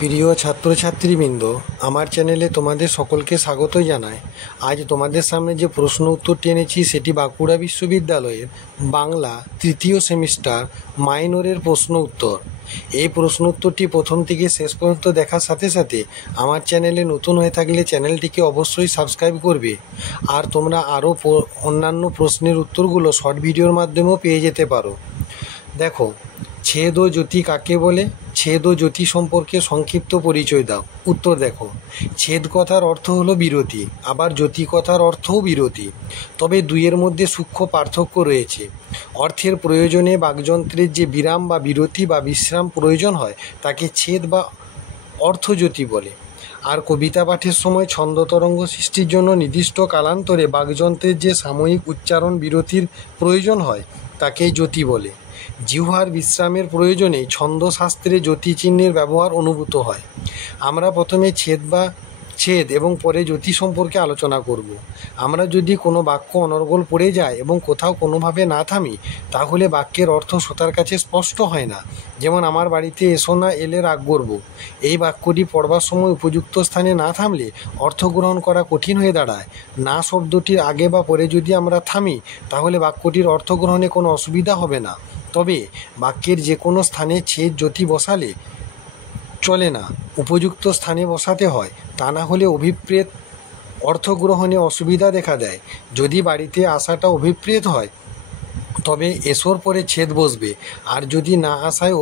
প্রিয় ছাত্রছাত্রীবৃন্দ, আমার চ্যানেলে তোমাদের সকলকে স্বাগত জানাই। আজ তোমাদের সামনে যে প্রশ্ন উত্তরটি এনেছি সেটি বাঁকুড়া বিশ্ববিদ্যালয়ের বাংলা তৃতীয় সেমিস্টার মাইনরের প্রশ্ন উত্তর। এই প্রশ্ন উত্তরটি প্রথম থেকে শেষ পর্যন্ত দেখার সাথে সাথে আমার চ্যানেলে নতুন হয়ে থাকলে চ্যানেলটিকে অবশ্যই সাবস্ক্রাইব করবে। আর তোমরা আরও অন্যান্য প্রশ্নের উত্তরগুলো শর্ট ভিডিওর মাধ্যমেও পেয়ে যেতে পারো। দেখো, ছেদ ও জ্যোতি কাকে বলে? ছেদ ও জ্যোতি সম্পর্কে সংক্ষিপ্ত পরিচয় দাও। উত্তর দেখো, ছেদ কথার অর্থ হলো বিরতি, আবার জ্যোতি কথার অর্থও বিরতি। তবে দুইয়ের মধ্যে সূক্ষ্ম পার্থক্য রয়েছে। অর্থের প্রয়োজনে বাকযন্ত্রের যে বিরাম বা বিরতি বা বিশ্রাম প্রয়োজন হয় তাকে ছেদ বা অর্থজ্যোতি বলে। আর কবিতা পাঠের সময় ছন্দ তরঙ্গ সৃষ্টির জন্য নির্দিষ্ট কালান্তরে বাকযন্ত্রের যে সাময়িক উচ্চারণ বিরতির প্রয়োজন হয় তাকেই জ্যোতি বলে। জিহ্বার বিশ্রামের প্রয়োজনে ছন্দশাস্ত্রে জ্যোতি চিহ্নের ব্যবহার অনুভূত হয়। আমরা প্রথমে ছেদ এবং পরে জ্যোতি সম্পর্কে আলোচনা করব। আমরা যদি কোনো বাক্য অনর্গল পড়ে যায় এবং কোথাও কোনোভাবে না থামি তাহলে বাক্যের অর্থ শ্রোতার কাছে স্পষ্ট হয় না। যেমন, আমার বাড়িতে এসো না এলে রাগ করব। এই বাক্যটি পড়বার সময় উপযুক্ত স্থানে না থামলে অর্থ গ্রহণ করা কঠিন হয়ে দাঁড়ায়। না শব্দটির আগে বা পরে যদি আমরা থামি তাহলে বাক্যটির অর্থ গ্রহণে কোনো অসুবিধা হবে না। তবে বাক্যের যে কোনো স্থানে ছেদ জ্যোতি বসালে চলে না, উপযুক্ত স্থানে বসাতে হয়। তা না হলে অভিপ্রেত অর্থগ্রহণে অসুবিধা দেখা দেয়। যদি বাড়িতে আসাটা অভিপ্রেত হয় তবে এসোর পরে ছেদ বসবে, আর যদি না আসায়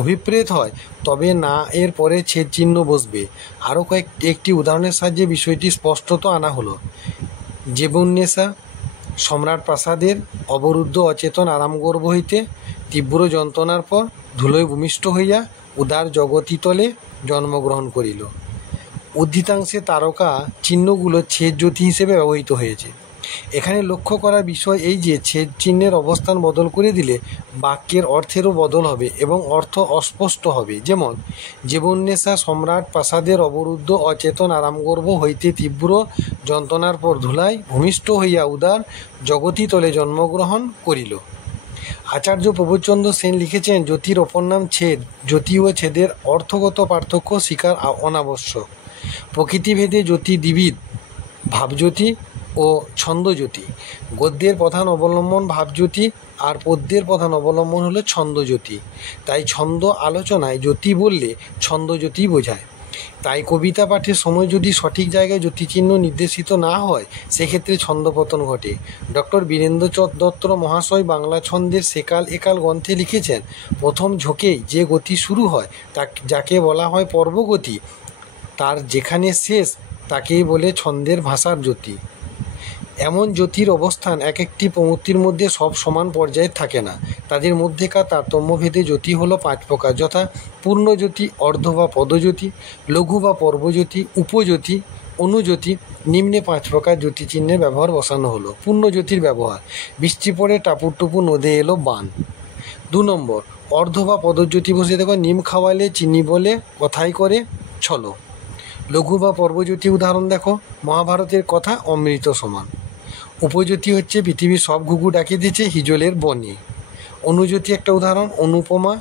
অভিপ্রেত হয় তবে না এর পরে ছেদ চিহ্ন বসবে। আরও একটি উদাহরণের সাহায্যে বিষয়টি স্পষ্টত আনা হলো। জেবুন্নেসা সম্রাট প্রাসাদের অবরুদ্ধ অচেতন আরামগর্ভ হইতে তীব্র যন্ত্রণার পর ধুলোয় ভূমিষ্ঠ হইয়া উদার জগতিতলে জন্মগ্রহণ করিল। উদ্ধৃতাংশে তারকা চিহ্নগুলো ছেদ জ্যোতি হিসেবে ব্যবহৃত হয়েছে। এখানে লক্ষ্য করার বিষয় এই যে ছেদ চিহ্নের অবস্থান বদল করে দিলে বাক্যের অর্থেরও বদল হবে এবং অর্থ অস্পষ্ট হবে। যেমন, জেবুন্নেসা সম্রাট প্রাসাদের অবরুদ্ধ অচেতন আরামগর্ভ হইতে তীব্র যন্ত্রণার পর ধুলায় ভূমিষ্ঠ হইয়া উদার জগতিতলে জন্মগ্রহণ করিল। আচার্য প্রবোধচন্দ্র সেন লিখেছেন, জ্যোতির অপর নাম ছেদ। জ্যোতি ও ছেদের অর্থগত পার্থক্য স্বীকার অনাবশ্যক। প্রকৃতিভেদে জ্যোতি দ্বিবিধ, ভাবজ্যোতি ও ছন্দজ্যোতি। গদ্যের প্রধান অবলম্বন ভাবজ্যোতি আর পদ্যের প্রধান অবলম্বন হলো ছন্দজ্যোতি। তাই ছন্দ আলোচনায় জ্যোতি বললে ছন্দজ্যোতি বোঝায়। তাই কবিতা পাঠের সময় যদি সঠিক জায়গায় জ্যোতিচিহ্ন নির্দেশিত না হয় সেক্ষেত্রে ছন্দপতন ঘটে। ডক্টর বীরেন্দ্র দত্ত মহাশয় বাংলা ছন্দের সেকাল একাল গ্রন্থে লিখেছেন, প্রথম ঝোঁকেই যে গতি শুরু হয় যাকে বলা হয় পর্বগতি, তার যেখানে শেষ তাকেই বলে ছন্দের ভাষার জ্যোতি। এমন জ্যোতির অবস্থান এক একটি পংক্তির মধ্যে সব সমান পর্যায়ে থাকে না। তাদের মধ্যেকার তারতম্যভেদে জ্যোতি হলো 5 প্রকার, যথা পূর্ণজ্যোতি, অর্ধ বা পদজ্যোতি, লঘু বা পর্বজ্যোতি, উপজ্যোতি, অনুজ্যোতি। নিম্নে 5 প্রকার জ্যোতিচিহ্নের ব্যবহার বসানো হলো। পূর্ণজ্যোতির ব্যবহার: বৃষ্টি পড়ে টাপুর টুপুর নদে এলো বান। 2 নম্বর, অর্ধ বা পদজ্যোতি বসে দেখো, নিম খাওয়ালে চিনি বলে কথাই করে ছলো। লঘু বা পর্বজ্যোতি উদাহরণ দেখো, মহাভারতের কথা অমৃত সমান। উপজ্যোতি হচ্ছে পৃথিবীর সব ঘুঘু ডাকে দিচ্ছে হিজলের বনে। অনুজ্যোতি একটা উদাহরণ, অনুপমা।